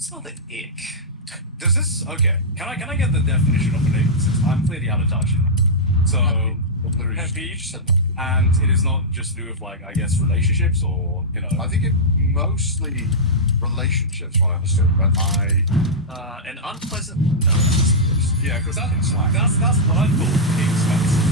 It's not the ick. Does this... Okay, can I get the definition of an ick? Since I'm clearly out of touch. So, pet peeve, and it is not just to do with, like, I guess, relationships or, you know... I think it mostly relationships, what I understood, but an unpleasant... No, yeah, because that's what I call being expensive.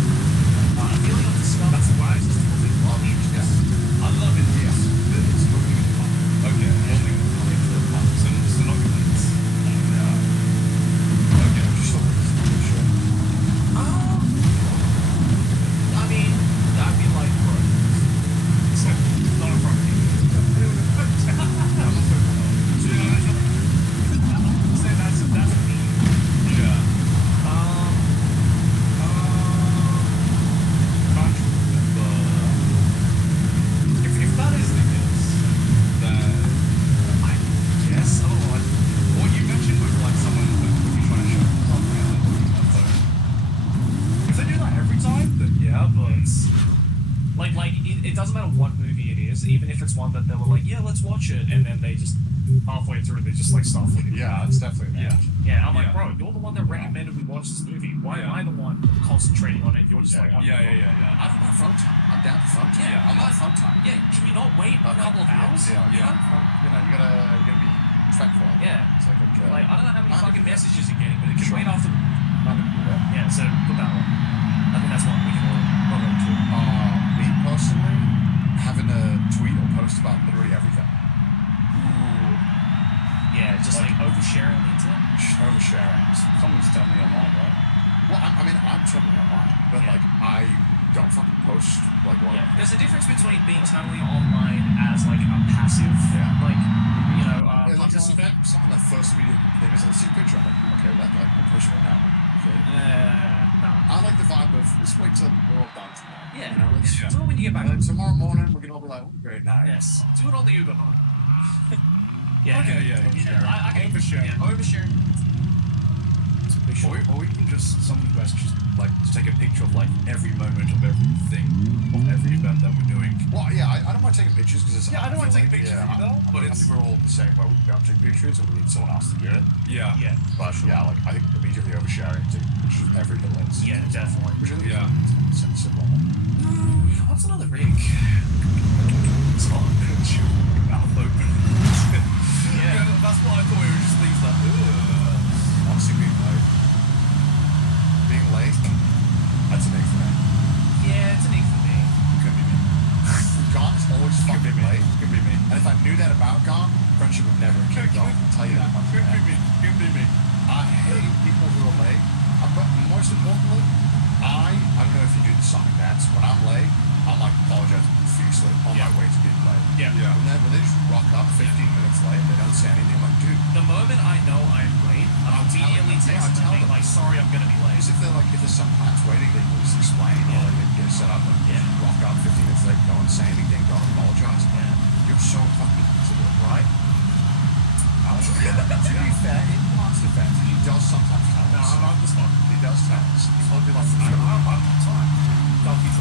Feeling of disgust. That's why I just feel it love you. I love it, yes. It's moving in the fun. Okay, moving into the fun. So not complaints. Yeah. Okay, just look at this show. I mean, that'd be like, bro. It's like, not in front of you. That's me. Yeah. If that is the case, then I guess, what you mentioned with like someone who's trying to show something, if they do that every time, then yeah, but like it doesn't matter what movie it is, even if it's one that they were like, yeah, let's watch it, and then they just halfway through they just like start thinking. Yeah, it's definitely I'm like, bro, you're the one that recommended we watch this movie. Why am I the one concentrating on it? You're just like, I've got fun time. I'm down for fun time. I'm not fun time. Yeah, can you not wait a couple of hours? You gotta be respectful. Yeah. It's like I don't know how many fucking messages you're getting, but it can wait after. Yeah, so put that one. I think that's one we can all to. Me personally, having a tweet or post about literally everything. Yeah, just like oversharing the internet. Oversharing. Someone's telling me online, right? Well, I mean, I'm totally online, but like I don't fucking post like what. Yeah. There's a difference between being totally online as like a passive, like you know, like someone that first meeting, they just see a picture. I'm like, okay, that like we'll push it now. No. I like the vibe of let's wait till we're all done tomorrow. Yeah. You know, let's do it when you get back. And then tomorrow morning we're gonna all be like, oh, great night. Yes. Do it on the Uber. Yeah. Okay. Yeah. I hate oversharing. Yeah, oversharing. Or we can just something that's just like to take a picture of like every moment of everything, of every event that we're doing. Well, yeah, I don't mind taking pictures because it's. Yeah, I don't mind taking pictures either. But I think we're all the same. Well, we don't take pictures, and we need someone else to do it. Yeah. But yeah, like I think immediately oversharing, taking pictures of every little instance. Yeah, definitely. Which I think is simple. What's another rig? It's not good. Mouth open. Yeah, that's what I thought. We were just things like. Honestly, being late, that's a big thing. Yeah, it's an ick for me. Could be me. Gone is always fucking late. Could be me. And if I knew that about Gone, friendship would never have kicked off. I'll tell you that much. Could be me. I hate people who are late. But most importantly, I don't know if you do the song dance. When I'm late, I'm like apologizing profusely on my way to get late. Yeah. And then they just rock up 15 minutes late. They don't say anything. I'm like, dude. The moment I know I am late, I'm immediately texting them being like, sorry, I'm gonna be late. Because if there's some plans waiting, then you just explain. Or they get set up. Rock up 15 minutes late. Don't say anything. Don't apologize. You're so fucking considerate, right? To be fair, he does sometimes count. No, I'm not this one. He does count. He's only like, I don't know about the time. Fuck you.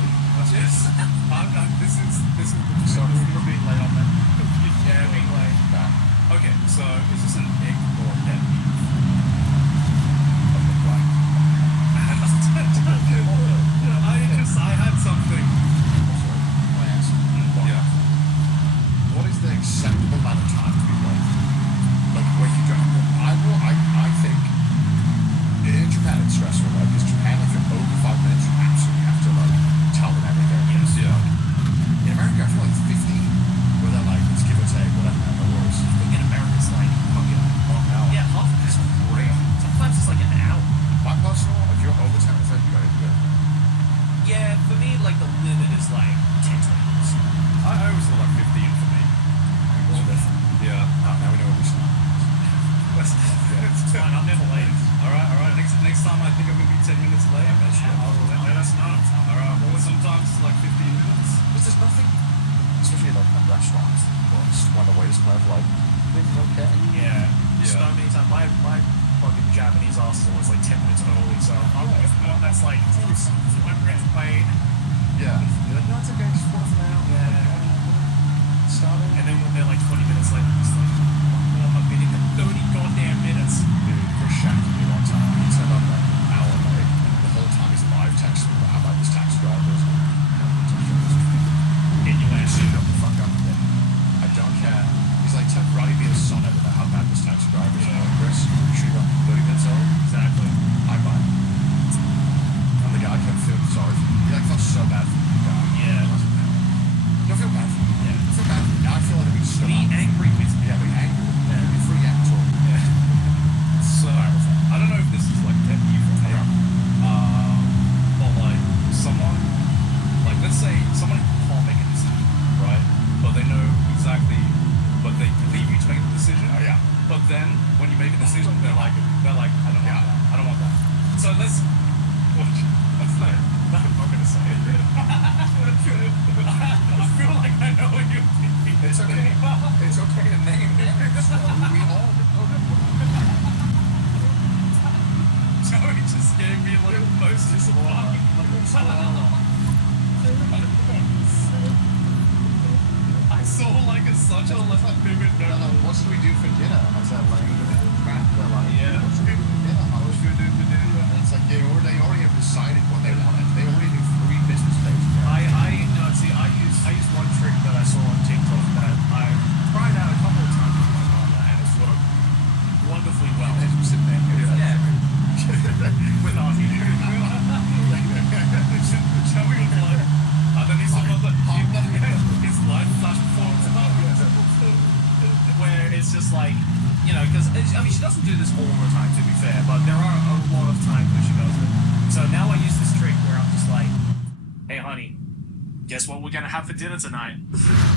What should we do for dinner? I was like, Yeah. what should we do for dinner? What should we do for dinner? And it's like they already have decided what they want. They already do 3 business days. I use one trick that I saw on TikTok that I tried out a couple of times, and it's worked wonderfully well. Sitting there. With our here. Shall we apply? Underneath some of the his life flash performance where it's just like, you know, because I mean she doesn't do this all the time, to be fair, but there are a lot of times when she does it. So now I use this trick where I'm just like, hey honey, guess what we're gonna have for dinner tonight?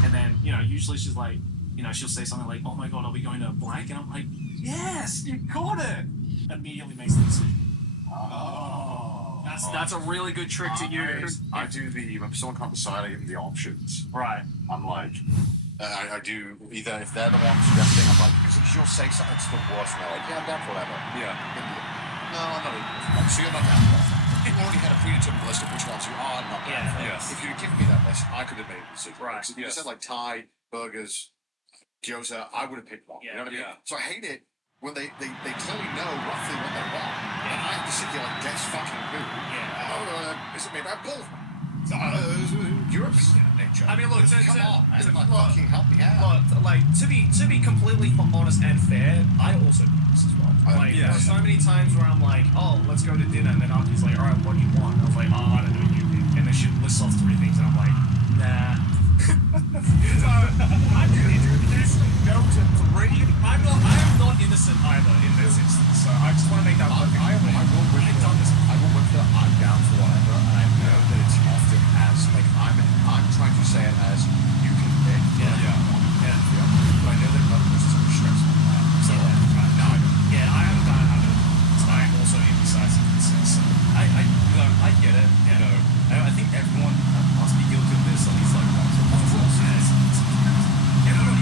And then, you know, usually she's like, you know, she'll say something like, oh my god, are we going to blank? And I'm like, yes, you got it. Immediately makes the decision. That's a really good trick to use. I do when someone comes aside, I give them the options. Right. I'm like, I do either if they're the ones suggesting, I'm like, because she'll say something still worse, and they're like, yeah, I'm down for whatever. Yeah. No, I'm not. Like, so you're not down for that. You've already had a predetermined list of which ones you are not down for. Yes. If you'd given me that list, I could have made a decision. Right. So if you said like Thai, burgers, gyoza, I would have picked one. Yeah. You know what I mean? Yeah. So I hate it when they clearly know roughly what they want. And I have to sit here like, guess fucking who? Is it made by Bill? European nature. I mean, look, come on, man. Like, fucking help me out. Look, like to be completely honest and fair, I also do this as well. Like, there are so many times where I'm like, oh, let's go to dinner, and then afterwards like, all right, what do you want? And I was like, oh, I don't know, you pick. And then she lists off 3 things, and I'm like, nah. So I actually go to 3. I am not innocent either in this instance. So I just want to make that perfect. I will with I've done this. I will with the I'm down for whatever. And I know that it's often as like I'm trying to say it as you can pick. Yeah. But I know that others too stressed. So I am bad at it. So I am also indecisive in this sense. I get it. You know, I think everyone must be guilty of this at least like once or twice. You know,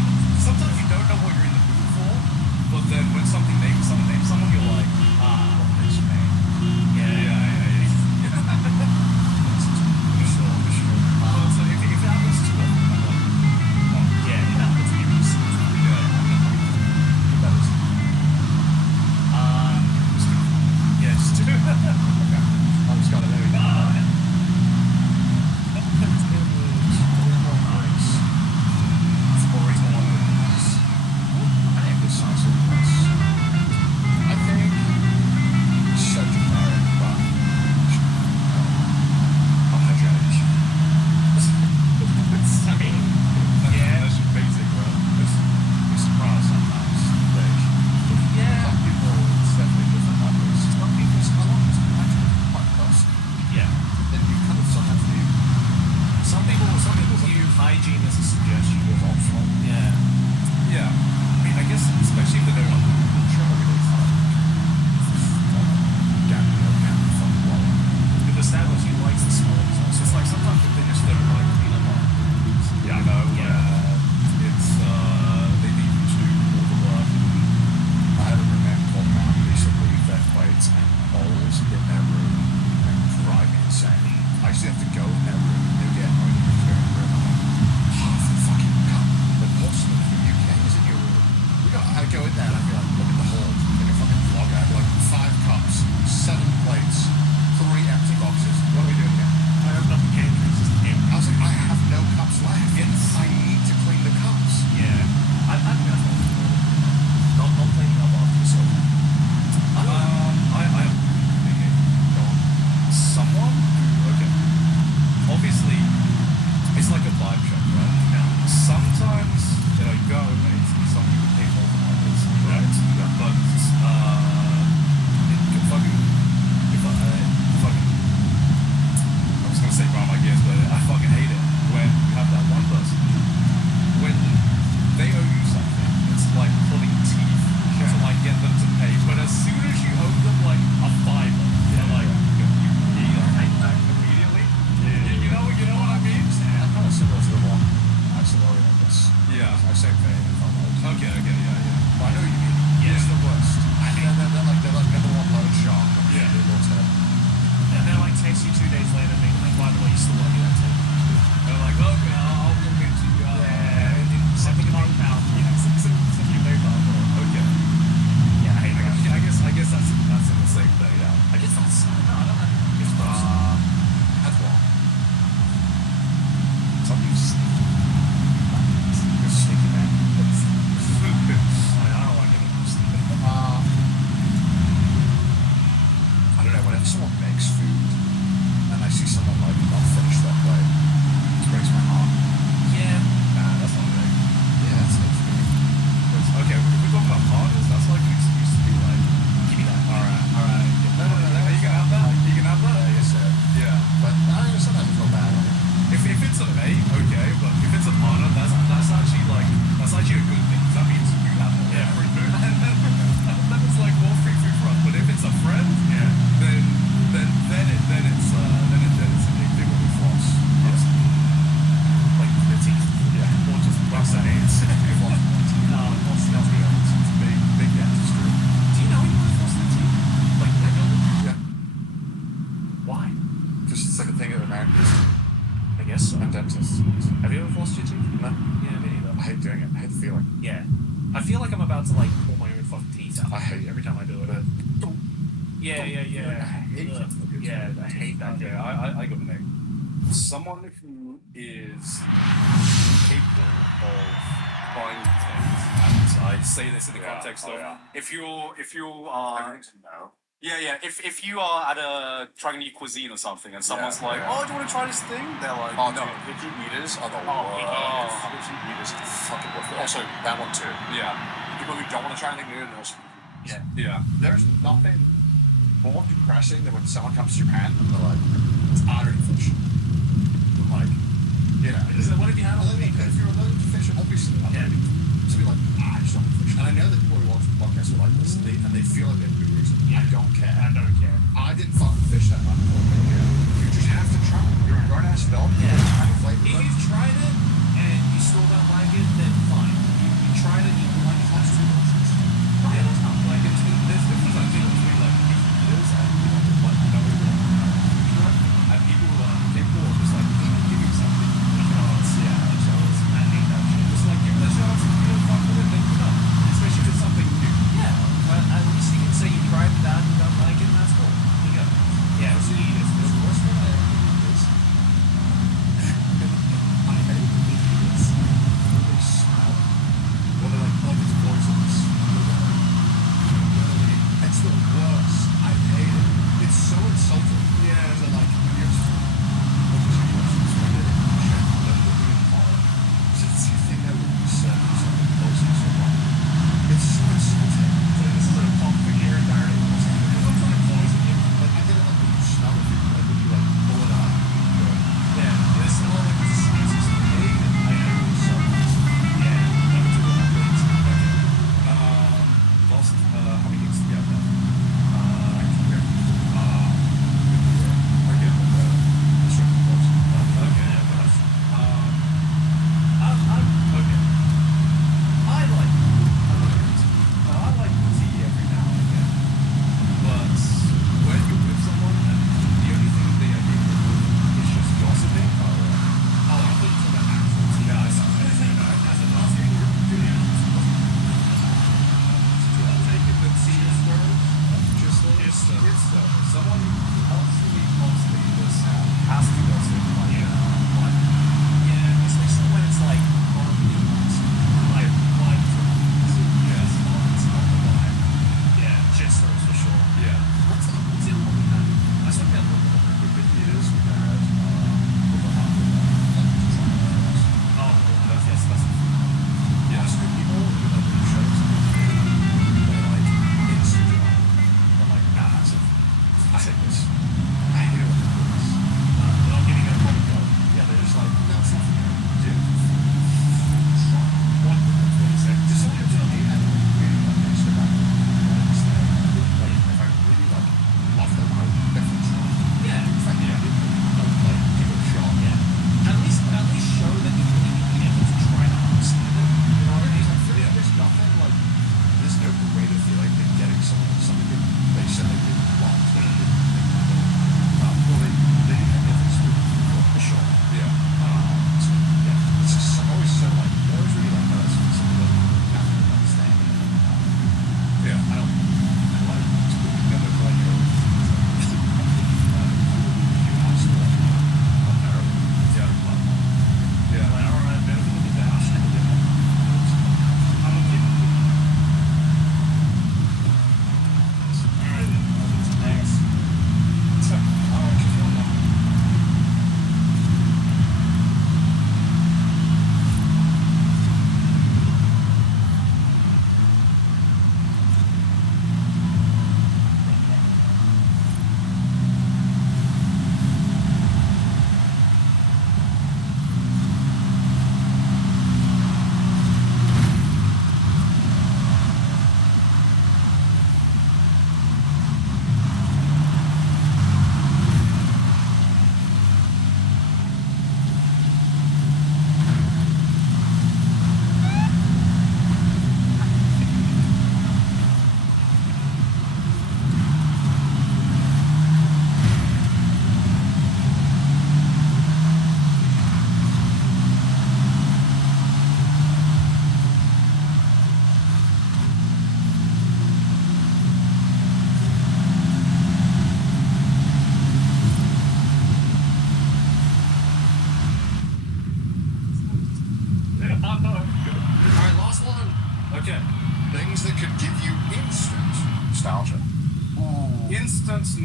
It's No, it's big dentistry. do you know anyone who's the team? Like regularly? Yeah. Why? Just it's like a thing of Americans I guess so. and dentists. Have you ever flossed your teeth? No. Yeah, me neither. I hate doing it. I hate the feeling. Yeah. I feel like I'm about to like pull my own fucking teeth out. I hate it. every time I do it. Yeah. I hate Ugh. it. Yeah, I hate that. Okay, I got an egg. Someone who is capable of buying things, and I say this in the Yeah, context oh, of yeah. if you are Everything's no. if you are at a trying new cuisine or something and someone's like, yeah. oh, do you want to try this thing? They're like, Oh no, picky eaters are the worst. Picky eaters are fucking worst. Also, that one too. yeah, People who don't want to try anything new, they'll yeah. There's nothing more depressing than when someone comes to Japan and they're like, it's honored fish. Like, you know, What have you had? if you're allergic to fish, obviously, like, Yeah. to be like, I just don't like fish. And I know that people who watch the podcast are like this, and they feel like they're good reason. I don't care. I don't care. I didn't fucking fish that much. You just have to try. You're a grown ass adult. Yeah. Kind of like, If you've tried it and you still don't like it, then fine. You tried it, you don't like it, that's too much. Yeah, it's not like it's this. It's like they don't feel like it is, and you don't want to know it. And people are just like, give you something. Yeah,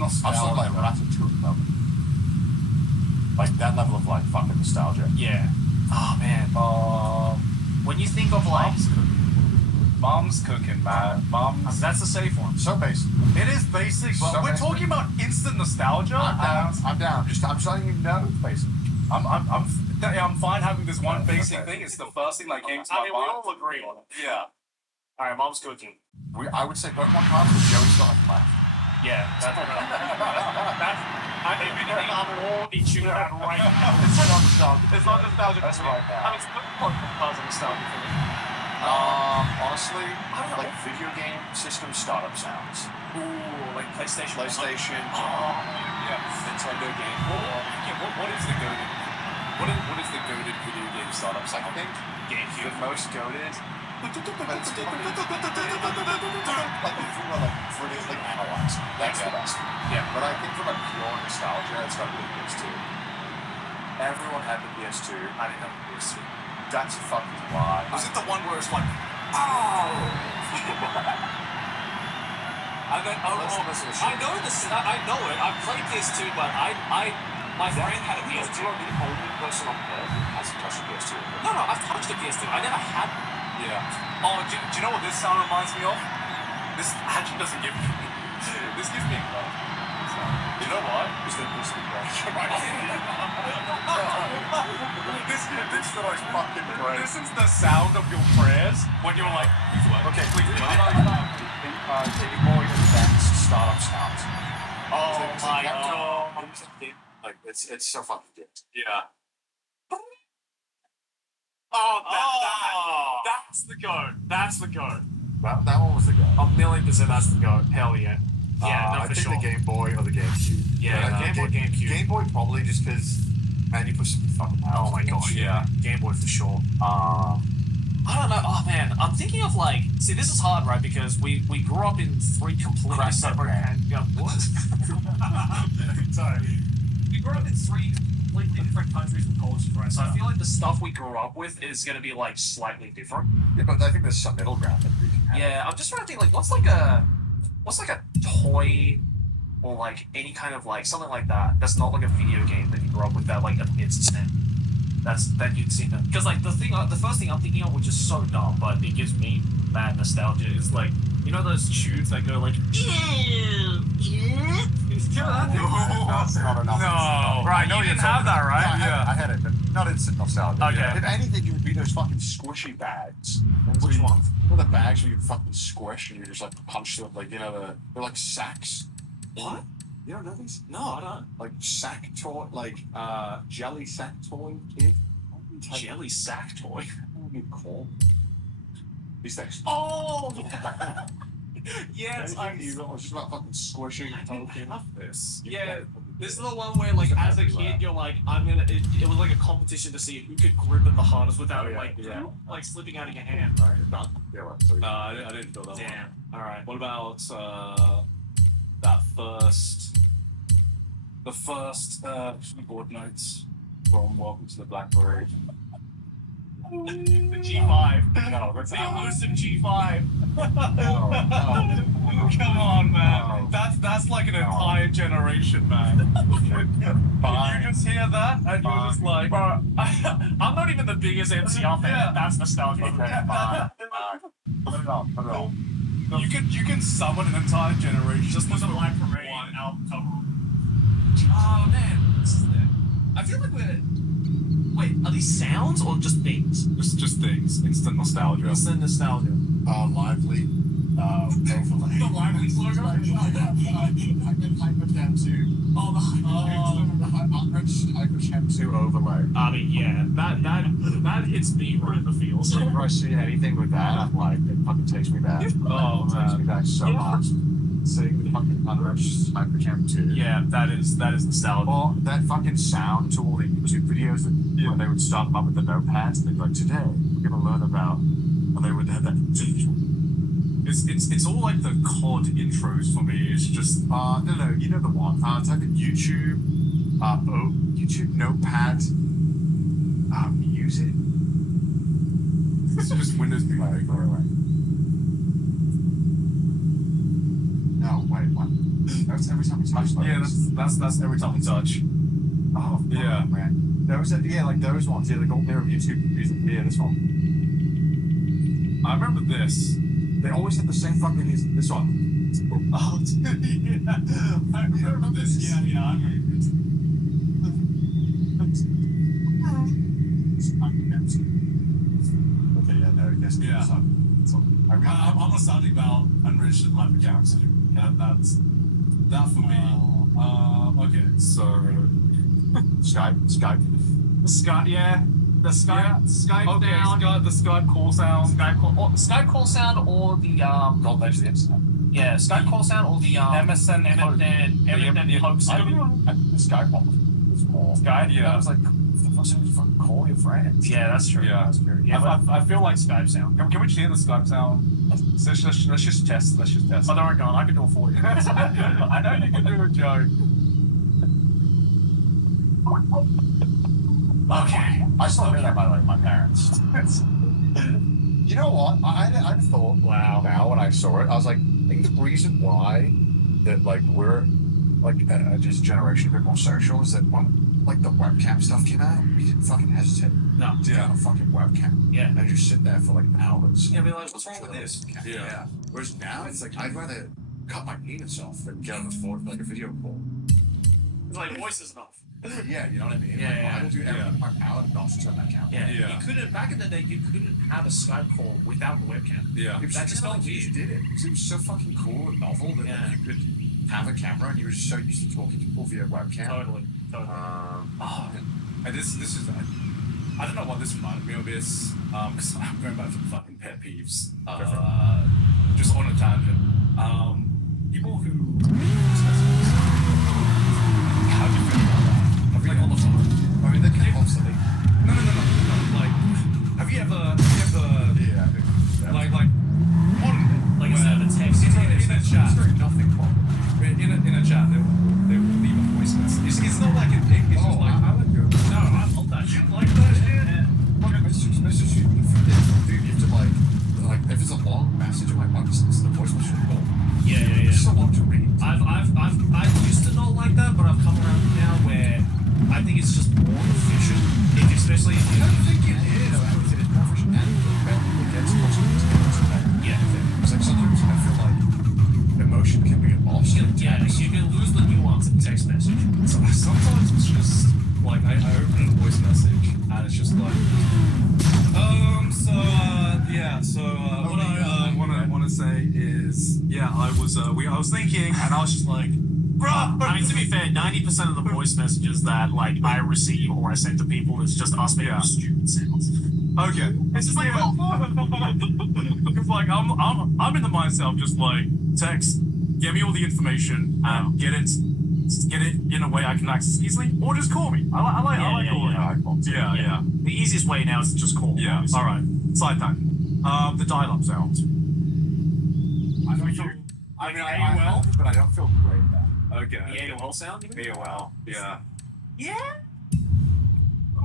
still playing Horizon 2 though. Like that level of like fucking nostalgia. Yeah. Oh man. When you think of like Mom's cooking, man. Mom's. that's the safe one. So basic. It is basic, but So we're basic. talking about instant nostalgia. I'm down. I'm just letting you know it's basic. I'm fine having this one basic thing. It's the first thing that came to my we mind. all agree on it. Yeah. All right, Mom's cooking. I would say Pokemon cards and Joe still have left. Yeah, that's I mean, I'm all in tune with that right now. It's not nostalgic. It's not nostalgic. That's right now. I mean, it's Pokemon cards are nostalgic for me. Honestly, like video game system startup sounds. Ooh, like PlayStation. PlayStation, Yeah. Nintendo Game Boy. What is the goated? What is the goated video game startup? I think GameCube. the most goated. But it's like if you were like pretty like analyzed, that's the best. Yeah. But I think from a pure nostalgia, it's got to be the PS2. Everyone had the PS2. I didn't have a PS2. That's a fucking lie. Was it the one where it's like, oh? And then, I know this. I know it. I played PS2, but my friend had a PS2. You are the only person on earth who hasn't touched a PS2. No, I've touched a PS2. I never had. Yeah. Oh, do you know what this sound reminds me of? This actually doesn't give me. This gives me. You know what? It's the most This is fucking great. This is the sound of your prayers when you're like, please work. Okay, please Game Uh, Boy Advance startup sounds. Oh my god. god. Like it's so fucking good. Yeah. That's the go. That's the go. That one was the go. 1,000,000% that's the go. Hell yeah. Yeah, no, I for think sure. the Game Boy or the GameCube. Yeah, But I Game think Boy, GameCube. Game Boy probably just because, man, you put some fucking Oh my gosh, yeah. Game Boy for sure. I don't know. Oh man, I'm thinking of like. See, this is hard, right? Because we grew up in three completely Crack separate. What? Sorry. We grew up in three completely different countries and cultures, right? So I feel like the stuff we grew up with is gonna be like slightly different. Yeah, but I think there's some middle ground that we can have. Yeah, I'm just trying to think like what's like a toy or like any kind of like something like that that's not like a video game that you grew up with that like admits to that you'd seen them. Because like the first thing I'm thinking of, which is so dumb, but it gives me mad nostalgia, is like you know those tubes that go like. That's not enough. No. Right, No, you didn't it's have that, right? Yeah, I had it, but not instant nostalgia. Okay. If anything, it would be those fucking squishy bags. Which ones? Well, the bags where you fucking squish and you just like punch them, like they're like sacks. What? You don't know these? No, I don't. Like sack toy, like jelly sack toy kid. Jelly sack toy. What do you call these things? Oh. Yes, It's about fucking squishing. I didn't have this. Yeah, Yeah. this is the one where, like, as a kid, you're like, I'm gonna. It was like a competition to see who could grip it the hardest without it, like slipping out of your hand, right? Yeah, right. So No, I didn't feel that one. Damn. All right. What about the first keyboard notes from Welcome to the Black Parade? The G5. No, that's The not. elusive G5. Come on, man. No. That's like an entire generation, man. You just hear that and you're just like, Bro, I'm not even the biggest MC out there. Yeah. That's nostalgic. Okay, fine. Put it on. Put it on. you can summon an entire generation Just with a for Black Parade one album cover. Oh man, this is it. I feel like we're. Wait, are these sounds or just things? Just things. Instant nostalgia. Instant nostalgia. Lively. Overlay. The Lively logo? I did Hypercam 2. Hypercam 2 overlay. I mean, yeah, that hits me right in the feels. Whenever I see anything with that, I'm like, it fucking takes me back. Oh, It takes me back so Yeah. much. Seeing the fucking Unrush Hypercam 2. Yeah, that is nostalgia. Or that fucking sound to all the YouTube videos that when they would start them up with the notepads and they'd be like, today we're gonna learn about, and they would have that. It's all like the COD intros for me. It's just No, you know the one. Type in YouTube, YouTube Notepad, music. It's just Windows music. No, wait, what? That's every time we touch those. Yeah, that's every time we touch. Oh, Yeah. man. Those, like those ones. Yeah, the gold mirror YouTube music. Yeah, this one. I remember this. They always have the same fucking music. This one. Oh, yeah. I remember this. Yeah, I remember this. Okay, yeah, no, yes, Yeah. I'm I'm nostalgic about unregistered live accounts. Yeah, that's that for me. Okay, so Skype. Skype, yeah. The Skype, Skype okay, down. the Skype call sound. Skype call sound or the Gold Age of the internet. yeah, Skype call sound or the MSN Hope sound. I think the Skype one was more. Skype, That yeah. was like, fucking call your friends. Yeah, that's true. Yeah. That's true. Yeah, I feel like Skype sound. Can we hear the Skype sound? Let's just test. Let's just test. Oh, don't worry, God, I can do it for you. I know you can do a joke. Okay. I still hear that by the way, my parents. You know what? I thought now when I saw it, I was like, I think the reason why that like we're like just a generation a bit more social is that when like the webcam stuff came out, we didn't fucking hesitate. No. To get a fucking webcam. Yeah. And just sit there for like hours. Yeah, be like, what's wrong with this? Yeah. Whereas now it's like I'd rather cut my penis off than get on the phone like a video call. It's like voice is enough. Yeah, you know what I mean? Yeah, like, yeah. I will do everything with my palate not to turn that camera. Yeah. Yeah. You couldn't back in the day. You couldn't have a Skype call without a webcam. Yeah. It was That's just not like you did it. It was so fucking cool and novel that Yeah. you could have a camera and you were just so used to talking to people via webcam. Totally. Oh, and this is I don't know what this reminded me of is because I'm going back to the fucking pet peeves. Just on a tangent. People who how do you feel about that? Like all the time. I mean, they're kind of obsolete. No. Like, have you ever Yeah, I think like modern day? Like instead of a text, in a chat. it's very nothing problem. In a chat, they will leave a voice message. It's not like a dick. It's just like I would go. no, I love that shit. Like that shit. Message you. Dude, you have to like if it's a long message, I'm like, wow, this is the voice message call. Yeah. It's so long to read. I used to not like that, but I've come around now where I think it's just more efficient. Especially if I don't think it is. I think it's more efficient and it gets much easier. yeah. It's like sometimes I feel like emotion can be lost. Yeah, you can lose the nuance in text message. Sometimes it's just like I open a voice message and it's just like what I want to say is I was thinking and I was just like bruh. I mean, to be fair, 90% of the voice messages that like I receive or I send to people is just us making stupid sounds. Okay, it's just like it's like I'm in the mindset of just like text, get me all the information and get it in a way I can access easily, or just call me. I like calling. Yeah. The easiest way now is to just call. Yeah. obviously. All right. Side tangent. The dial-up sound. I don't feel. I mean, I AOL? but I don't feel great though. Okay. The AOL sound. you mean? AOL. Yeah. Yeah.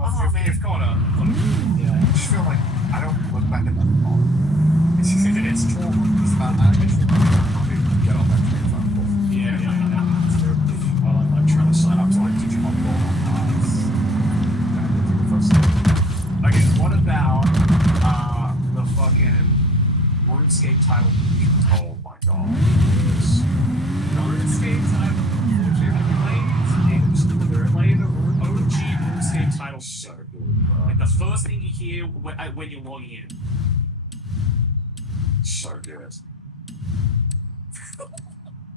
Oh man, it's kind of. Yeah. I just feel like I don't look back at that phone. It's trauma. It's about animation. Get off that train phone call. Yeah. Well, I'm like trying to sign up to like Digimon Go. Okay, what about the fucking RuneScape title? Oh my god. RuneScape title. Play the OG RuneScape title. So good. Like the first thing you hear when you're logging in. So good.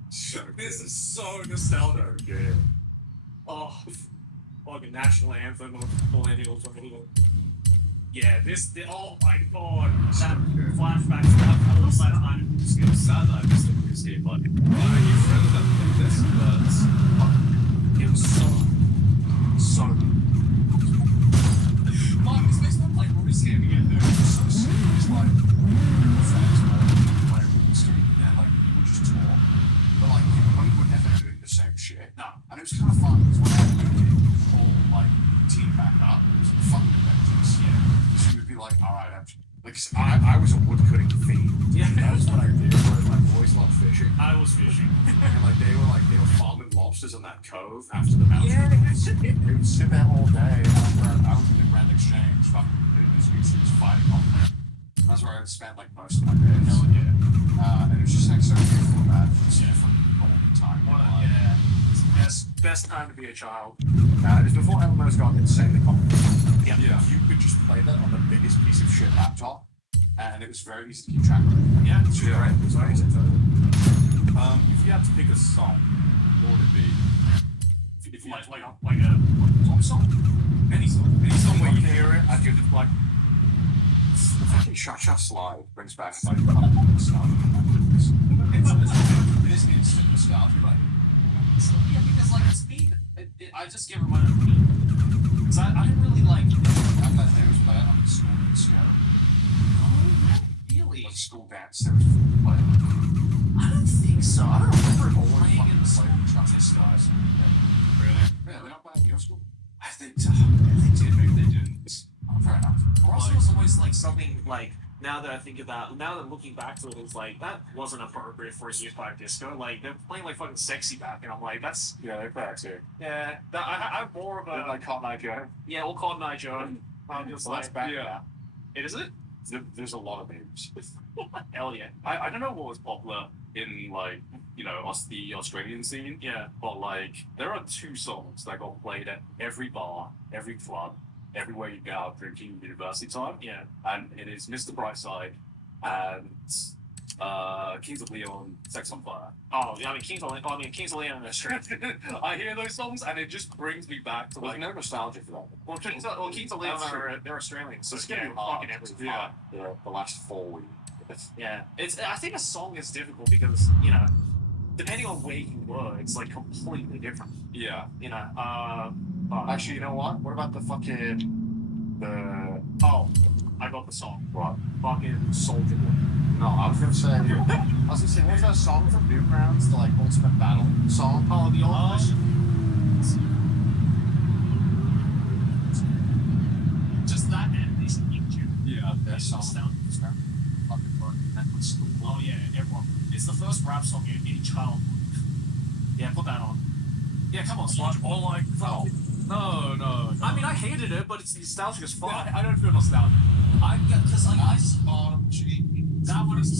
So good. This is so nostalgic. Good. Oh, fucking national anthem of millennials. Yeah, oh my god, that flashback stuff. I was like, I'm just gonna sad that I missed the RuneScape, but You further than this, but it was so good. Mom, this makes me want to play RuneScape again, dude. So sick. It's like friends like just talk. But like we would never do the same shit. No. And it was kind of fun because when I had a meeting or like team back up, it was fun. Because you would be like, all right, I was a wood cutting fiend. Yeah. That was what I did. Whereas my voice not fishing. I was feeling sit there all day. I was in a Grand Exchange, fucking just fighting on it. That's where I would spend like most of my days. Hell yeah. And it was just like so beautiful that see from all the time. Yeah. It's the best time to be a child. It was before MMOs got insanely complicated. Yeah. You could just play that on the biggest piece of shit laptop, and it was very easy to keep track of. Yeah. It's great. It was amazing. If you had to pick a song, what would it be? If you Like a pop song? any song where you hear it, and you're just like, The fucking Cha-Cha Slide brings back like stuff. it's instant nostalgia, right? Because like it's me. I just get reminded of me. Because I didn't really like. I'm not there was playing on the school. Really? Like school dance, there was playing. I don't think so. I don't remember it playing in the Cha-Cha Slides. Really? Yeah, they're not playing in your school? I think they did. Maybe they didn't. Fair enough. Or also, it was always like something like. Now that I think of that, now that looking back to it, it's like that wasn't appropriate for a Youth Vibe Disco. Like they're playing like fucking Sexy Back, and I'm like, that's Yeah, they're back too. yeah. I'm more of They're a like Cotton Eye Joe. yeah. We'll call it Night Joe. I'm just Well, like that's back yeah. now. it is it. There's a lot of memes. Hell yeah. I don't know what was popular in like the Australian scene. Yeah. But like there are two songs that got played at every bar, every club, everywhere you go out drinking university time. Yeah. And it is Mr. Brightside and Kings of Leon, Sex on Fire. Oh, yeah. I mean, Kings of Leon and Australia. I hear those songs and it just brings me back to There's like no nostalgia for that. Well, Kings of Leon they're Australian, so It's it's gonna getting be hard. fucking everything. yeah. The last 4 weeks. Yeah. I think a song is difficult because depending on where you were, it's like completely different. Yeah. Actually, you know what? What about the fucking Oh, I got the song. what? Fucking Soldier Boy. No, I was gonna say. What was that song from Newgrounds? The like Ultimate Battle song? Oh, the old just that and this YouTube. Yeah. That song. Oh yeah, everyone. It's the first rap song in child. Yeah, put that on. Yeah, come on, Sludge. Or like Oh. no. I mean, I hated it, but it's nostalgic as fuck. Yeah, I don't feel nostalgic. I got just like I Gee. that one is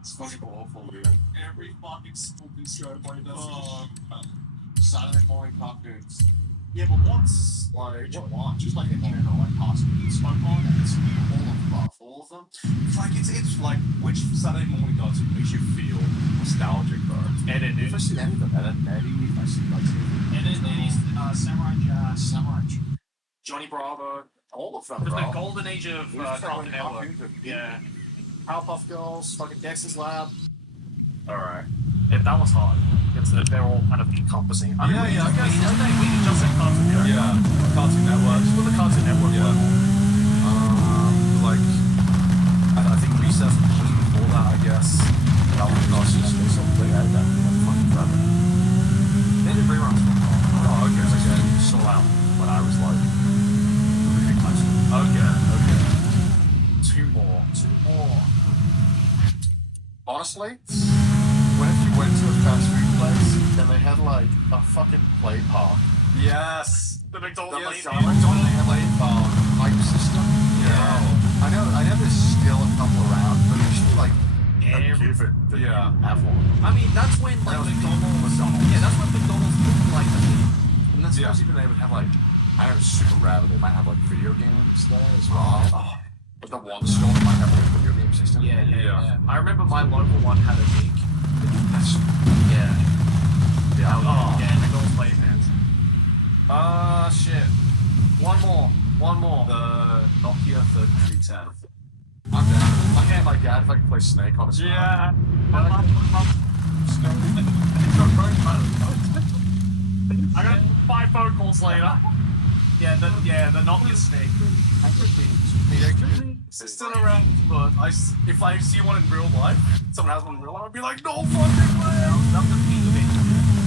It's fucking awful, dude. every fucking spooky show when it does. Saturday morning cartoons. Yeah, but once Like, what? Just like in general, like Hospital, SpongeBob, it's all of them. It's like which Saturday morning cartoon makes you feel nostalgic, bro. and then If I see any of them, Ed and Eddie, if I see like Samurai Jack, Samurai, Johnny Bravo. all of them, There's bro. the golden age of We just Cartoon throw in Network. cartoons. Yeah. Powerpuff Girls, fucking Dexter's Lab. Alright. If that was hard, they're all kind of encompassing. I mean, Yeah, I guess. we can just say Cartoon Network. Yeah. Cartoon Network. Just with the Cartoon Network Yeah. level. Like I think Recess was just before that, I guess. That was just way out of that fucking forever. They did reruns for Oh, okay, so loud, but I was like, really much. Okay. Two more. Honestly, when if you went to a fast food place and they had like a fucking play park, Yes. The the McDonald's. McDonald's play park hype system. Yeah. I know there's still a couple around, but they should like give it the Yeah. Apple. I mean, that's when like McDonald's. Yeah, that's when McDonald's looked like the. And that's Yeah. even they would have like, I know it's super rad, but they might have like video games there as well. But the one store might have like a video game system. Yeah. I remember my local one had a leak. That's Yeah. yeah. Yeah, McDonald's playfans. Shit. One more. The Nokia 3310. I'm down. I can't my dad if I can play Snake on his phone. Yeah. I got 5 phone calls later. Yeah, the Nokia Snake. It's still around, but if I see one in real life, someone has one in real life, I'd be like, no fucking way. That was the peak of it.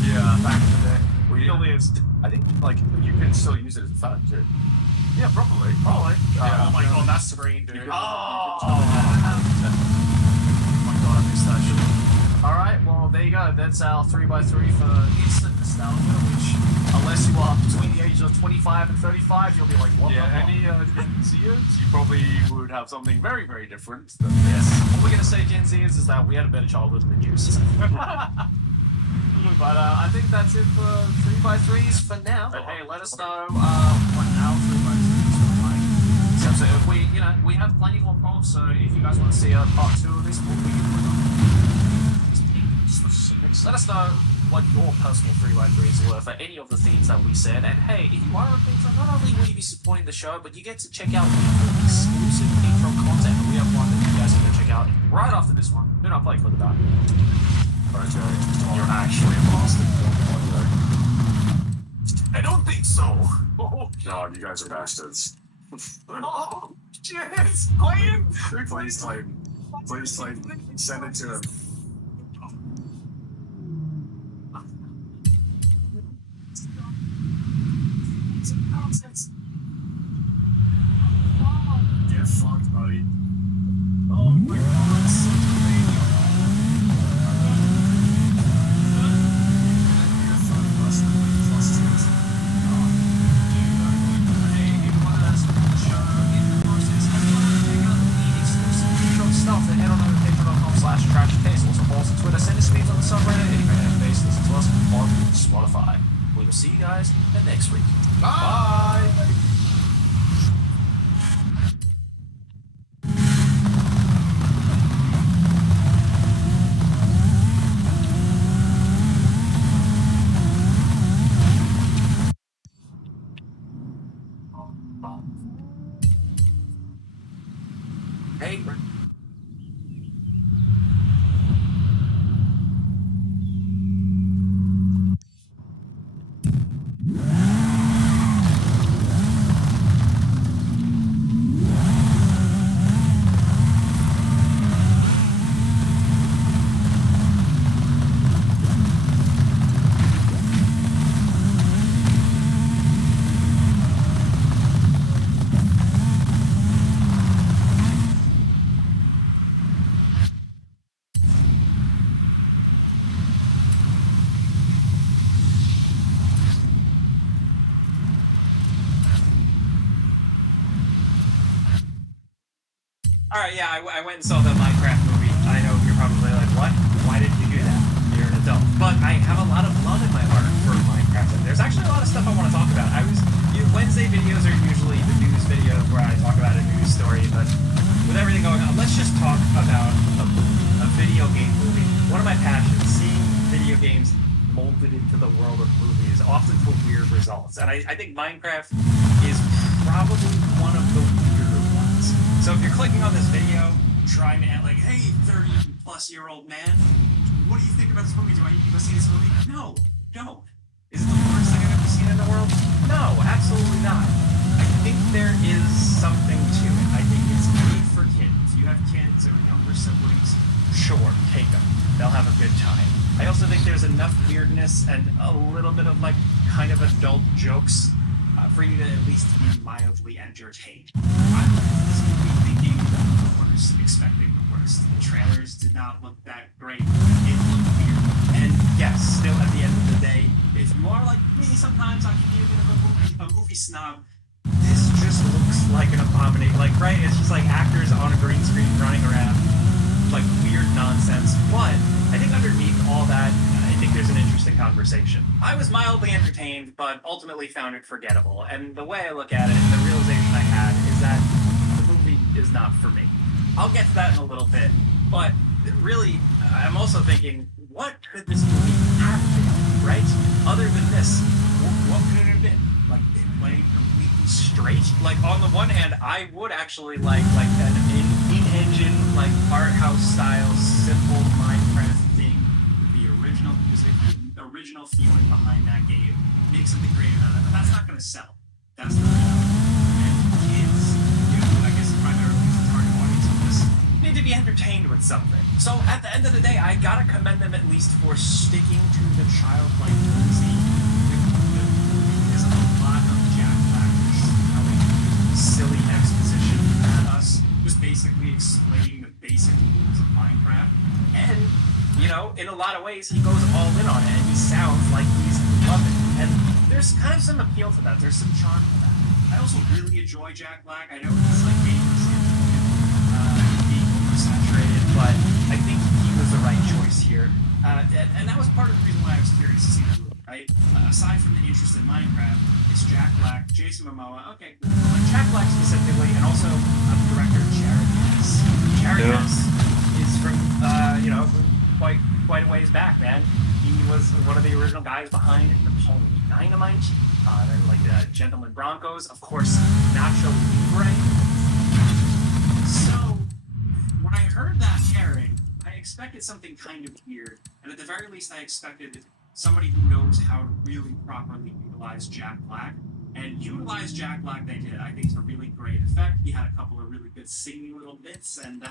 Yeah. Back in the day. We your list. I think like you can still use it as a phone too. Yeah, probably. Oh my god, that screen, dude. Oh my god, I missed that shit. Alright, well, there you go. That's our 3x3 for instant nostalgia, which, unless you are between the ages of 25 and 35, you'll be like, what? Yeah, any Gen Zers, you probably would have something very, very different. Yes. All we're going to say, Gen Zers, is that we had a better childhood than you. But I think that's it for 3x3s for now. But hey, let us know what our 3x3s are like. So we have plenty more prompts, so if you guys want to see a part 2 of this, we can let us know what your personal 3x3s were for any of the themes that we said. And hey, if you are a patron, not only will you be supporting the show, but you get to check out exclusive intro content. We have one that you guys can check out right after this one. Do not play for the dark. Okay, you're actually a monster. I don't think so. Oh, God, you guys are bastards. Oh, jeez, Clayton! Please, Clayton. Please, Clayton. Send it to him. Get fucked, buddy. Oh my god, it's so subreddit, anyway, and base listen to us on Spotify. We will see you guys next week. Bye! Hey, Alright, yeah, I went and saw the Minecraft movie. I know you're probably like, what? Why did you do that? You're an adult. But I have a lot of love in my heart for Minecraft, and there's actually a lot of stuff I want to talk about. Wednesday videos are usually the news videos where I talk about a news story, but with everything going on, let's just talk about a video game movie. One of my passions, seeing video games molded into the world of movies, often for weird results. And I think Minecraft is probably one of the weirder ones. So if you're clicking on this video, trying to add like, hey, 30-plus-year-old man, what do you think about this movie? Do I need to see this movie? No, don't. Is it the worst thing I've ever seen in the world? No, absolutely not. I think there is something to it. I think it's made for kids. You have kids and younger siblings. Sure, take them. They'll have a good time. I also think there's enough weirdness and a little bit of like kind of adult jokes for you to at least be mildly entertained. I left this movie thinking the worst, expecting the worst. The trailers did not look that great. It looked weird. And yes, still at the end of the day, if you are like me sometimes, I can be a movie snob. This just looks like an abomination. Like, right? It's just like actors on a green screen running around, like weird nonsense. But I think underneath all that, I think there's an interesting conversation. I was mildly entertained, but ultimately found it forgettable. And the way I look at it, the realization I had is that the movie is not for me. I'll get to that in a little bit, but really, I'm also thinking, what could this movie have been, right? Other than this, what could it have been? Like, playing straight? Like, on the one hand, I would actually like an in-engine, like, art house style, simple Minecraft thing. The original music, the original feeling behind that game, make something great out of it. But that's not going to sell. That's not going to. And kids, I guess primarily the target audience of this, need to be entertained with something. So at the end of the day, I gotta commend them at least for sticking to the childlike whimsy know, in a lot of ways, he goes all in on it, and he sounds like he's loving it. And there's kind of some appeal to that. There's some charm to that. I also really enjoy Jack Black. I know he's like being oversaturated, but I think he was the right choice here. And that was part of the reason why I was curious to see the movie, right? Aside from the interest in Minecraft, it's Jack Black, Jason Momoa, okay, cool. But Jack Black specifically, and also director Jared Harris. Jared Harris is from, you know, quite a ways back, man. He was one of the original guys behind Napoleon Dynamite, like Gentleman Broncos, of course, Nacho Libre. So, when I heard that pairing, I expected something kind of weird, and at the very least, I expected somebody who knows how to really properly utilize Jack Black. And utilize Jack Black they did, I think, to a really great effect. He had a couple of really good singing little bits, and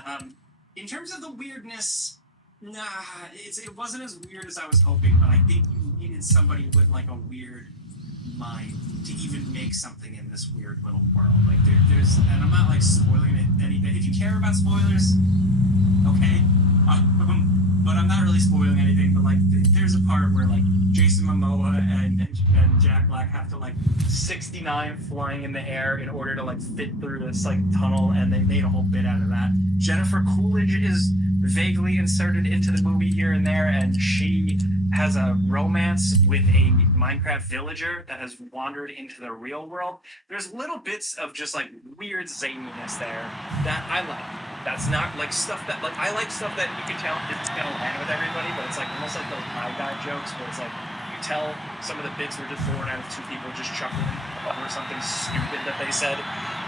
in terms of the weirdness, nah, it wasn't as weird as I was hoping, but I think you needed somebody with like a weird mind to even make something in this weird little world. Like there's, and I'm not like spoiling it anything. If you care about spoilers, okay, but I'm not really spoiling anything. But like, there's a part where like Jason Momoa and Jack Black have to like 69 flying in the air in order to like fit through this like tunnel, and they made a whole bit out of that. Jennifer Coolidge is vaguely inserted into the movie here and there, and she has a romance with a Minecraft villager that has wandered into the real world. There's little bits of just like weird zaniness there that I like. That's not like stuff that like I like stuff that you can tell it's gonna land with everybody, but it's like almost like those high guy jokes where it's like you tell some of the bits were just born out of two people just chuckling over something stupid that they said.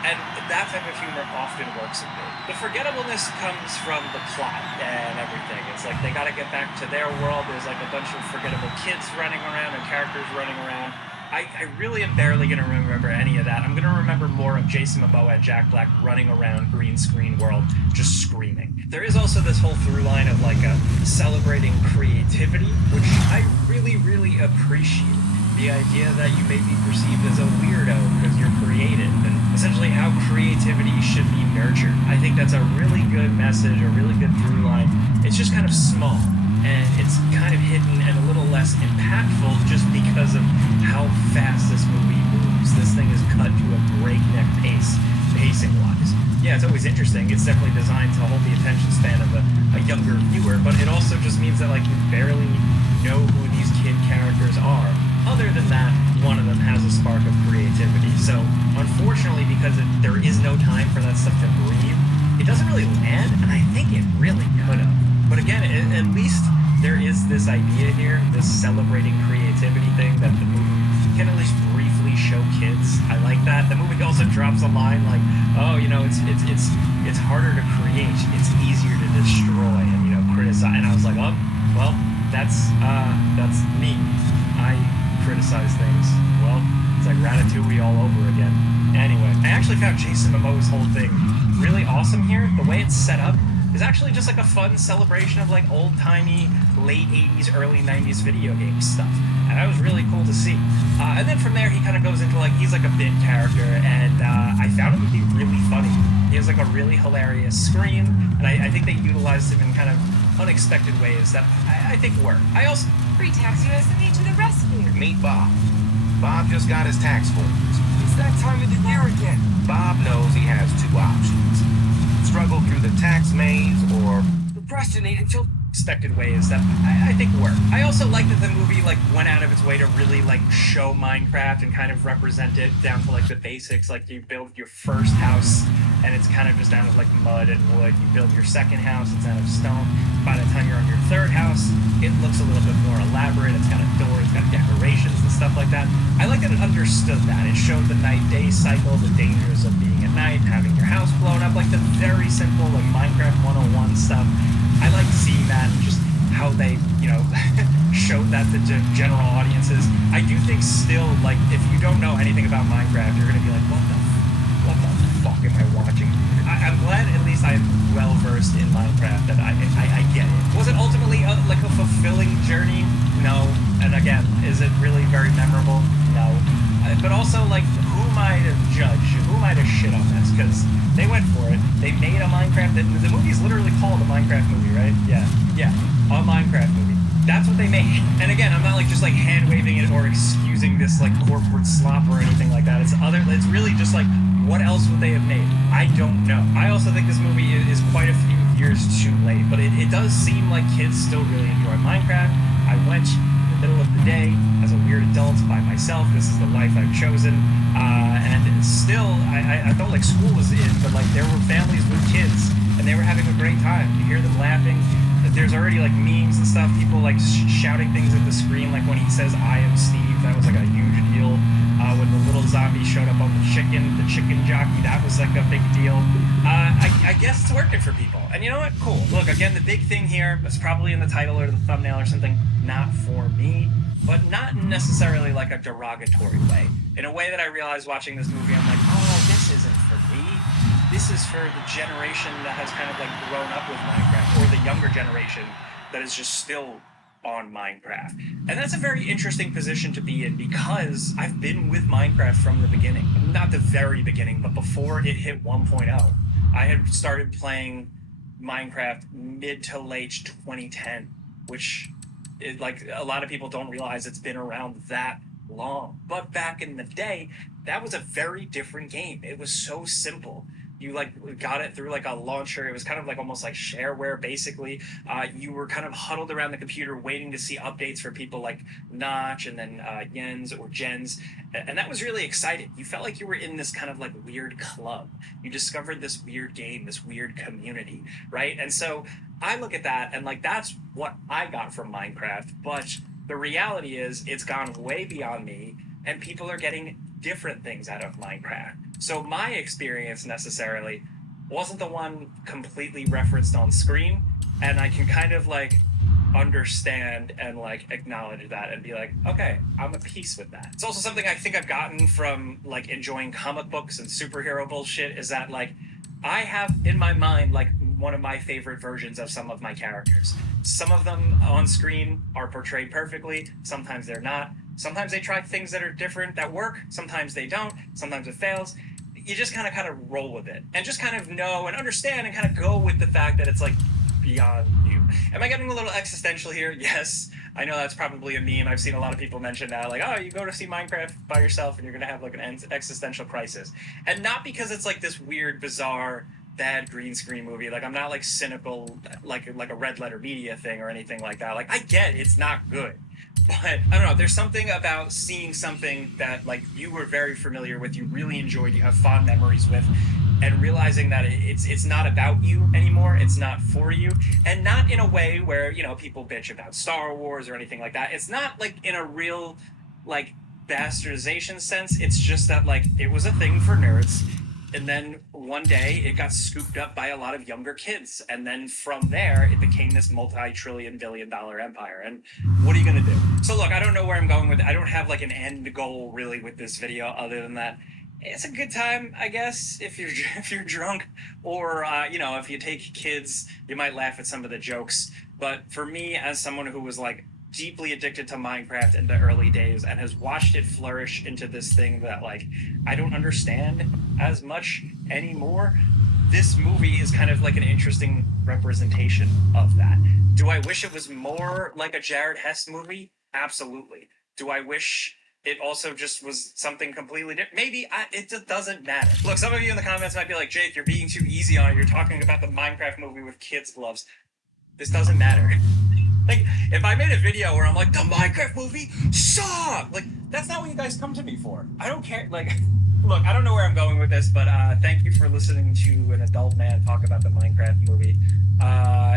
And that type of humor often works a bit. The forgettableness comes from the plot and everything. It's like they gotta get back to their world. There's like a bunch of forgettable kids running around and characters running around. I really am barely gonna remember any of that. I'm gonna remember more of Jason Momoa and Jack Black running around green screen world, just screaming. There is also this whole through line of like celebrating creativity, which I really, really appreciate. The idea that you may be perceived as a weirdo because you're creative, and essentially how creativity should be nurtured. I think that's a really good message, a really good through line. It's just kind of small, and it's kind of hidden and a little less impactful just because of how fast this movie moves. This thing is cut to a breakneck pace, pacing-wise. Yeah, it's always interesting. It's definitely designed to hold the attention span of a younger viewer, but it also just means that like you barely know who these kid characters are. Other than that, one of them has a spark of creativity. So, unfortunately, because there is no time for that stuff to breathe, it doesn't really land, and I think it really could have. But again, at least there is this idea here, this celebrating creativity thing that the movie can at least briefly show kids. I like that. The movie also drops a line like, oh, you know, it's harder to create, it's easier to destroy and, you know, criticize. And I was like, oh, well, that's me. I criticize things. Well, it's like Ratatouille all over again. Anyway, I actually found Jason Momoa's whole thing really awesome here. The way it's set up is actually just like a fun celebration of like old-timey, late 80s, early 90s video game stuff. And that was really cool to see. And then from there, he kind of goes into like, he's like a bit character, and I found him to be really funny. He has like a really hilarious scream, and I think they utilized him in kind of unexpected ways that I think work. I also... Pre-tax USD to the rescue. Meet Bob. Bob just got his tax forms. It's that time of the year again. Bob knows he has two options. Struggle through the tax maze or Procrastinate until expected ways that I think work. I also like that the movie like went out of its way to really like show Minecraft and kind of represent it down to like the basics. Like you build your first house and it's kind of just out of like mud and wood. You build your second house, it's out of stone. By the time you're on your third house, it looks a little bit more elaborate. It's got a door, it's got decorations and stuff like that. I like that it understood that. It showed the night-day cycle, the dangers of being at night, having your house blown up, like the very simple like Minecraft 101 stuff. I like seeing that and just how they, you know, showed that to general audiences. I do think still, like, if you don't know anything about Minecraft, you're gonna be like, what the fuck am I watching? I'm glad at least I'm well versed in Minecraft that I get it. Was it ultimately like a fulfilling journey? No. And again, is it really very memorable? No. But also, like, who am I to judge? Who am I to shit on this? Because they went for it. They made a Minecraft. The movie's literally called a Minecraft movie, right? Yeah, a Minecraft movie. made. And again, I'm not like just like hand waving it or excusing this like corporate slop or anything like that. It's really just like, what else would they have made? I don't know. I also think this movie is quite a few years too late, but it does seem like kids still really enjoy Minecraft. I went in the middle of the day as a weird adult by myself. This is the life I've chosen. And still, I felt like school was in, but like there were families with kids and they were having a great time. You hear them laughing. There's already like memes and stuff, people like shouting things at the screen, like when he says "I am Steve," that was like a huge deal. When the little zombie showed up on the chicken jockey, that was like a big deal. I guess it's working for people. And you know what? Cool. Look, again, the big thing here, that's probably in the title or the thumbnail or something, not for me, but not necessarily like a derogatory way. In a way that I realized watching this movie, I'm like, oh, this isn't for me. This is for the generation that has kind of like grown up with Minecraft, or the younger generation that is just still on Minecraft. And that's a very interesting position to be in, because I've been with Minecraft from the beginning. Not the very beginning, but before it hit 1.0. I had started playing Minecraft mid to late 2010, which is like, a lot of people don't realize it's been around that long. But back in the day, that was a very different game. It was so simple. You like got it through like a launcher. It was kind of like almost like shareware, basically. You were kind of huddled around the computer waiting to see updates for people like Notch and then Jens or Jens. And that was really exciting. You felt like you were in this kind of like weird club. You discovered this weird game, this weird community, right? And so I look at that and like, that's what I got from Minecraft. But the reality is it's gone way beyond me, and people are getting different things out of Minecraft. So my experience necessarily wasn't the one completely referenced on screen, and I can kind of like understand and like acknowledge that and be like, okay, I'm at peace with that. It's also something I think I've gotten from like enjoying comic books and superhero bullshit, is that like I have in my mind like one of my favorite versions of some of my characters. Some of them on screen are portrayed perfectly, sometimes they're not. Sometimes they try things that are different that work, sometimes they don't, sometimes it fails. You just kind of roll with it and just kind of know and understand and kind of go with the fact that it's like beyond you. Am I getting a little existential here? Yes. I know that's probably a meme. I've seen a lot of people mention that, like, oh, you go to see Minecraft by yourself and you're going to have like an existential crisis. And not because it's like this weird, bizarre, bad green screen movie. Like, I'm not like cynical, like a Red Letter Media thing or anything like that. Like, I get it's not good. But I don't know, there's something about seeing something that like you were very familiar with, you really enjoyed, you have fond memories with, and realizing that it's not about you anymore, it's not for you, and not in a way where, you know, people bitch about Star Wars or anything like that. It's not like in a real like bastardization sense. It's just that like it was a thing for nerds, and then one day it got scooped up by a lot of younger kids, and then from there it became this multi-trillion billion-dollar empire. And what are you gonna do? So look, I don't know where I'm going with it. I don't have like an end goal really with this video, other than that it's a good time, I guess, if you're drunk, or you know, if you take kids, you might laugh at some of the jokes. But for me, as someone who was like deeply addicted to Minecraft in the early days and has watched it flourish into this thing that like I don't understand as much anymore, this movie is kind of like an interesting representation of that. Do I wish it was more like a Jared Hess movie? Absolutely. Do I wish it also just was something completely different? Maybe. It just doesn't matter. Look, some of you in the comments might be like, Jake, you're being too easy on it. You're talking about the Minecraft movie with kids' gloves. This doesn't matter. Like, if I made a video where I'm like, the Minecraft movie sucked! Like, that's not what you guys come to me for. I don't care. Like, look, I don't know where I'm going with this, but thank you for listening to an adult man talk about the Minecraft movie.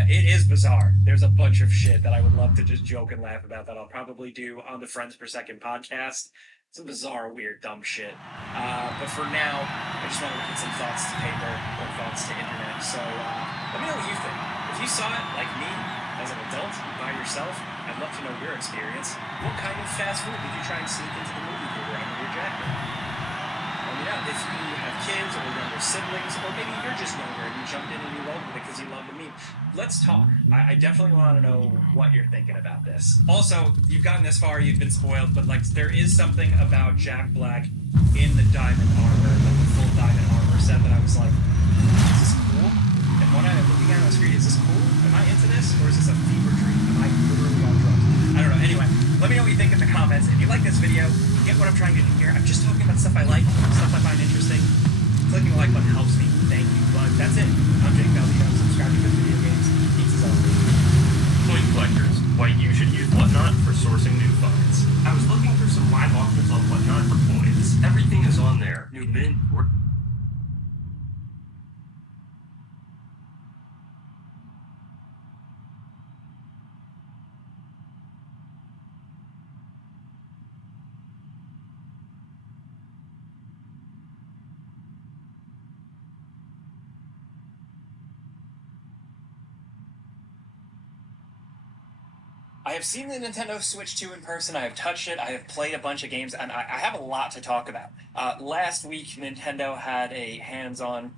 It is bizarre. There's a bunch of shit that I would love to just joke and laugh about that I'll probably do on the Friends Per Second podcast. Some bizarre, weird, dumb shit. But for now, I just wanted to put some thoughts to paper or thoughts to internet. So let me know what you think. If you saw it like me, as an adult, by yourself, I'd love to know your experience. What kind of fast food did you try and sneak into the movie theater under your jacket? Let me know. If you have kids or younger siblings, or maybe you're just younger and you jumped in and you rolled with it because you love the meme. Let's talk. I definitely want to know what you're thinking about this. Also, you've gotten this far, you've been spoiled, but like there is something about Jack Black in the diamond armor, like the full diamond armor set, that I was like, is this cool? And when I'm looking at it on the screen, is this cool? Am I into this, or is this a fever dream? Am I literally on drugs? I don't know. Let me know what you think in the comments. If you like this video, you get what I'm trying to do here. I'm just talking about stuff I like, stuff I find interesting. Clicking the like button helps me. Thank you. But that's it. I'm Jake Belvio. Subscribe to Video Games. Pizza. Coin collectors, why you should use Whatnot for sourcing new finds. I was looking for some live auctions on Whatnot for coins. Everything is on there. New mint, I have seen the Nintendo Switch 2 in person, I have touched it, I have played a bunch of games, and I have a lot to talk about. Last week, Nintendo had a hands-on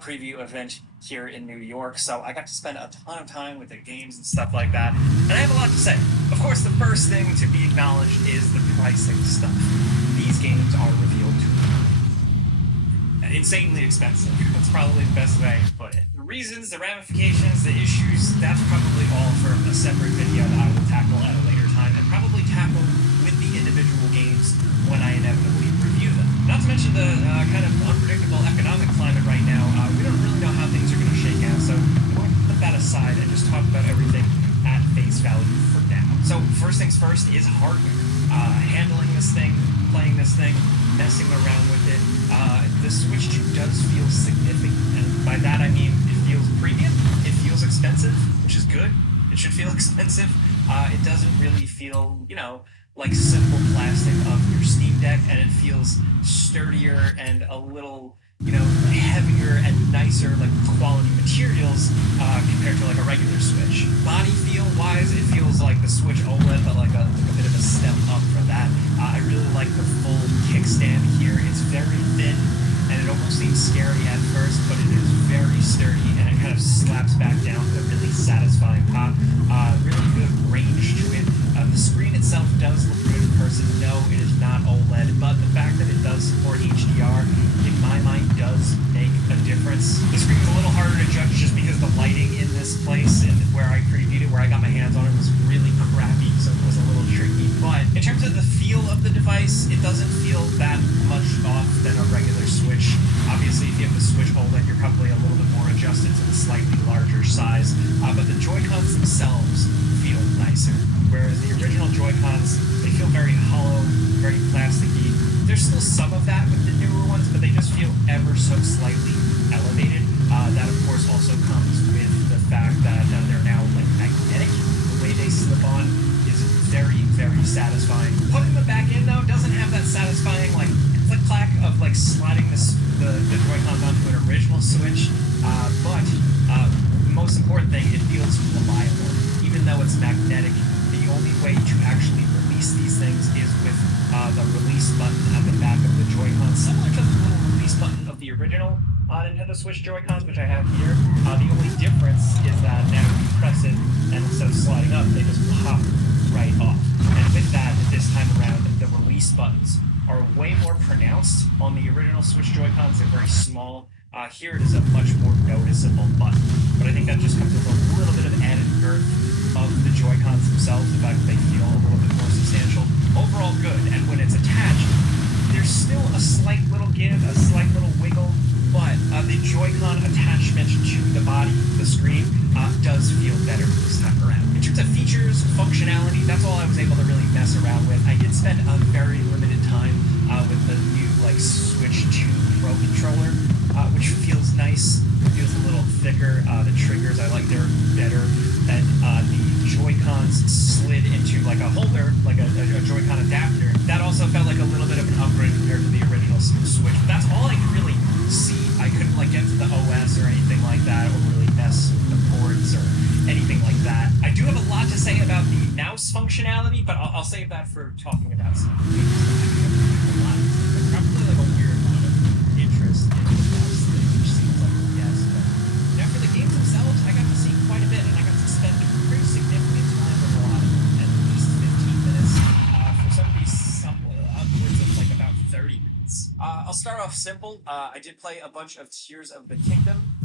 preview event here in New York, so I got to spend a ton of time with the games and stuff like that, and I have a lot to say. Of course, the first thing to be acknowledged is the pricing stuff. These games are revealed to be insanely expensive. That's probably the best way to put it. The reasons, the ramifications, the issues, that's probably all for a separate video that I will tackle at a later time, and probably tackle with the individual games when I inevitably review them. Not to mention the kind of unpredictable economic climate right now. We don't really know how things are going to shake out, so I'm going to put that aside and just talk about everything at face value for now. So first things first is hardware. Handling this thing, playing this thing, messing around with it. The Switch 2 does feel significant, and by that I mean it feels premium, it feels expensive, which is good. It should feel expensive. It doesn't really feel, you know, like simple plastic of your Steam Deck, and it feels sturdier and a little, you know, heavier and nicer, like quality materials compared to like a regular Switch. Body feel wise, it feels like the Switch OLED, but like a bit of a step up for that. I really like the full kickstand here. It's very thin, and it almost seems scary at first, but it is very sturdy, and it kind of slaps back down with a really satisfying pop. Really good range to it. The screen itself does look good in person. No, it is not OLED, but the fact that it does support HDR, in my mind, does make a difference. The screen is a little harder to judge just because the lighting in this place and where I previewed it, where I got my hands on it, was really crappy, so it was a little tricky. But in terms of the feel of the device, it doesn't feel that much off than a regular Switch. Obviously, if you have the Switch OLED, you're probably a little bit more adjusted to the slightly larger size, but the Joy-Cons themselves feel nicer. Whereas the original Joy-Cons, they feel very hollow, very plasticky. There's still some of that with the newer ones, but they just feel ever so slightly elevated. That, of course, also comes with the fact that they're now like magnetic. The way they slip on is very, very satisfying. Putting them back in, though, doesn't have that satisfying like click-clack of like sliding the Joy-Cons onto an original Switch. But most important thing, it feels reliable. Even though it's magnetic, the only way to actually release these things is with the release button at the back of the Joy-Cons, similar to the little release button of the original Nintendo Switch Joy-Cons, which I have here. The only difference is that now you press it, and instead of sliding up, they just pop right off. And with that, this time around, the release buttons are way more pronounced. On the original Switch Joy-Cons, they're very small. Here it is a much more noticeable button. But I think that just comes with a little bit of added girth of the Joy-Cons themselves, the fact that they feel a little bit more substantial. Overall good, and when it's attached, there's still a slight little give, a slight little wiggle, but the Joy-Con attachment to the body, the screen, does feel better this time around. In terms of features, functionality, that's all I was able to really mess around with. I did spend a very limited time with the new like Switch 2 Pro controller, which feels nice. It feels a little thicker. The triggers, I like they're better. And the Joy-Cons slid into like a holder, like a Joy-Con adapter. That also felt like a little bit of an upgrade compared to the original Switch. But that's all I could really see. I couldn't like get to the OS or anything like that, or really mess with the ports or anything like that. I do have a lot to say about the mouse functionality, but I'll save that for talking about some games. Probably like a weird amount of interest in the mouse thing, which seems like a yes. But now for the games themselves, I got to see quite a bit, and I got to spend a pretty significant time with a lot of them, at least 15 minutes. For some of these, upwards of like about 30 minutes. I'll start off simple. I did play a bunch of Tears of the Kingdom.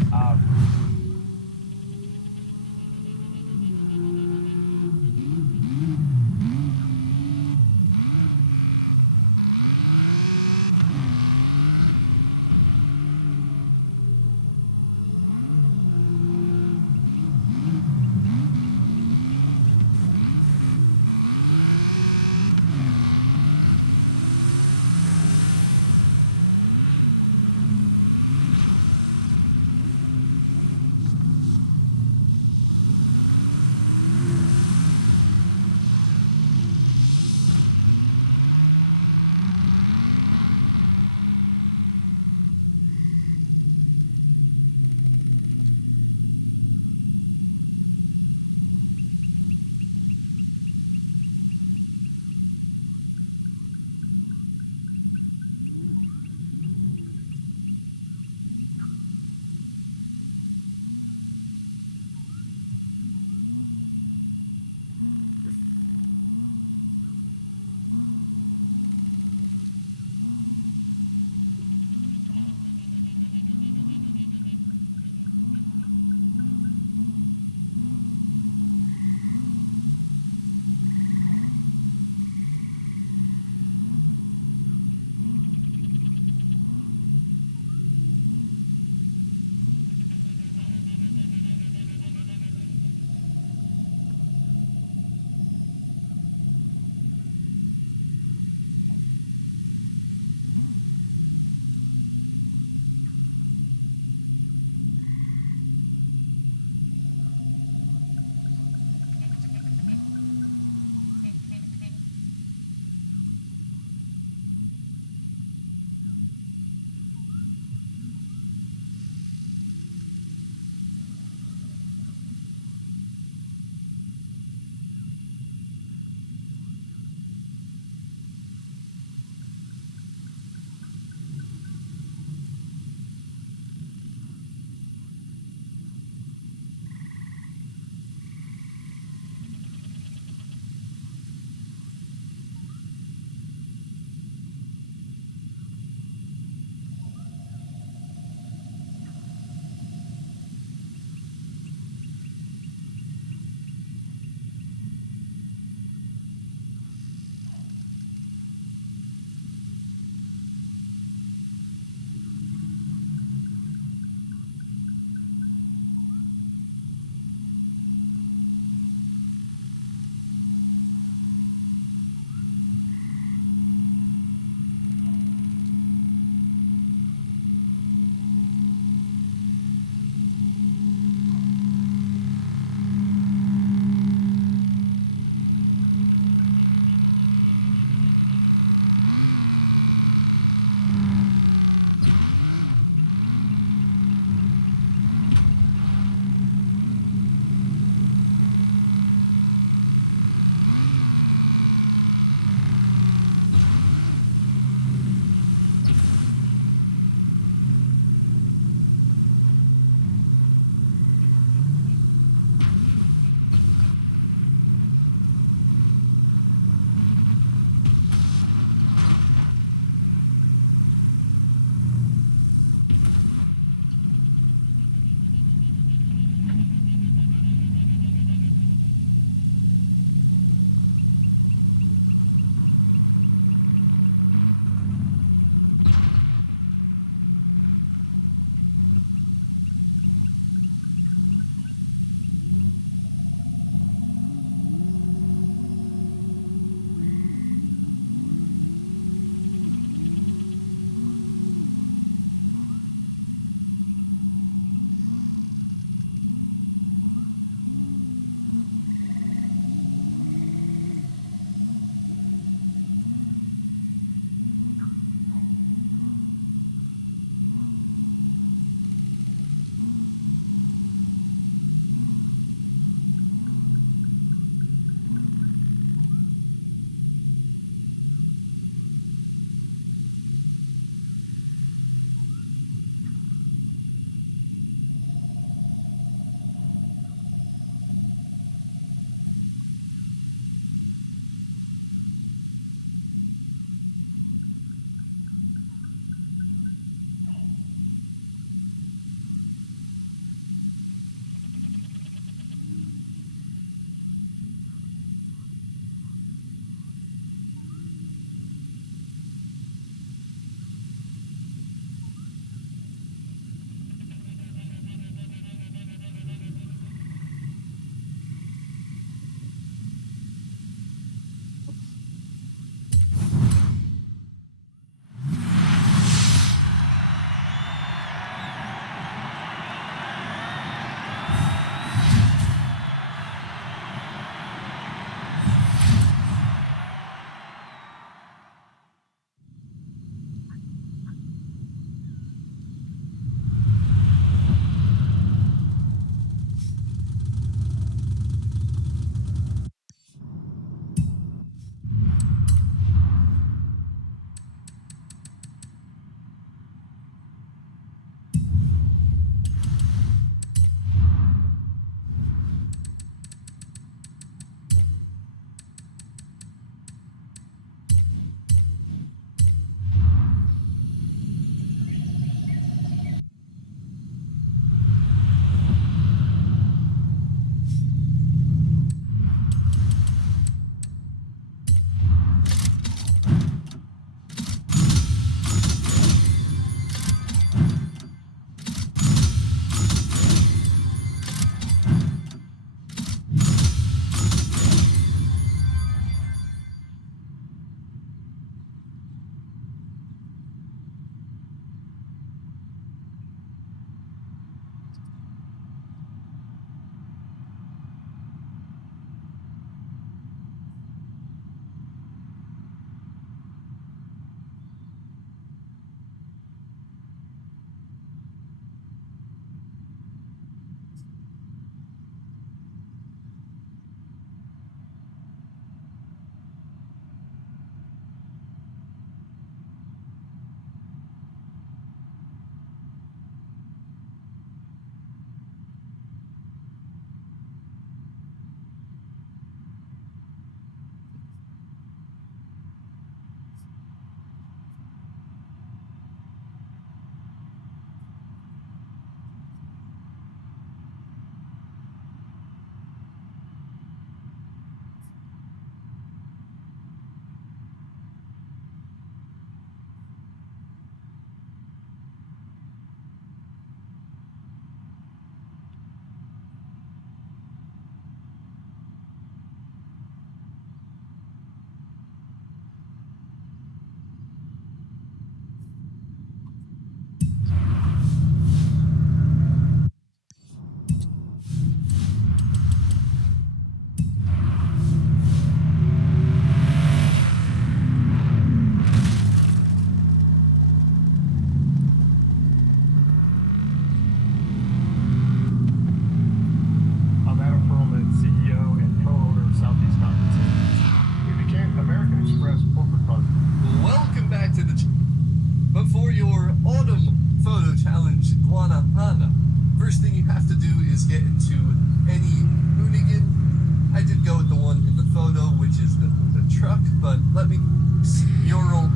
but let me see mural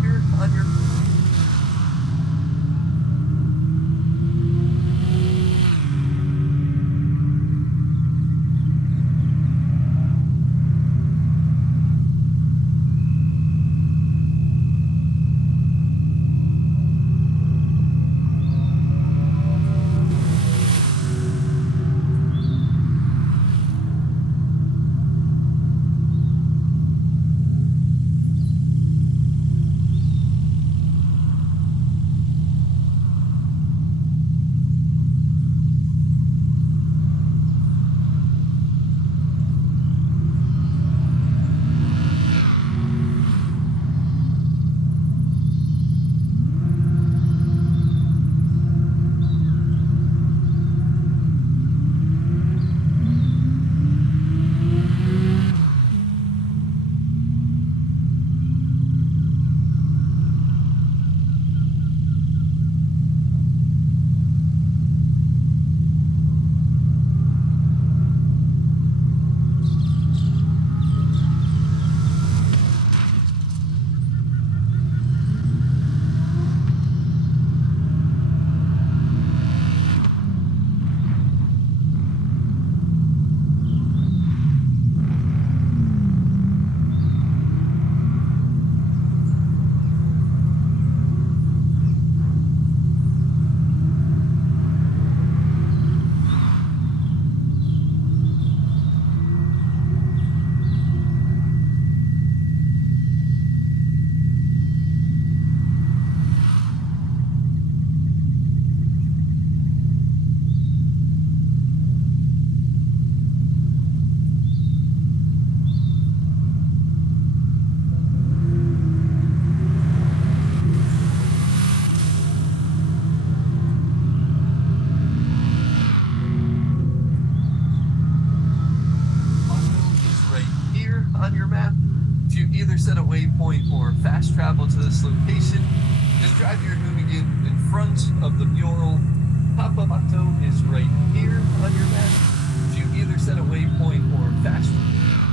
here on your. Set a waypoint or fast travel to this location. Just drive your hoonigan in front of the mural. Pop-up auto is right here on your map. To either set a waypoint or fast travel.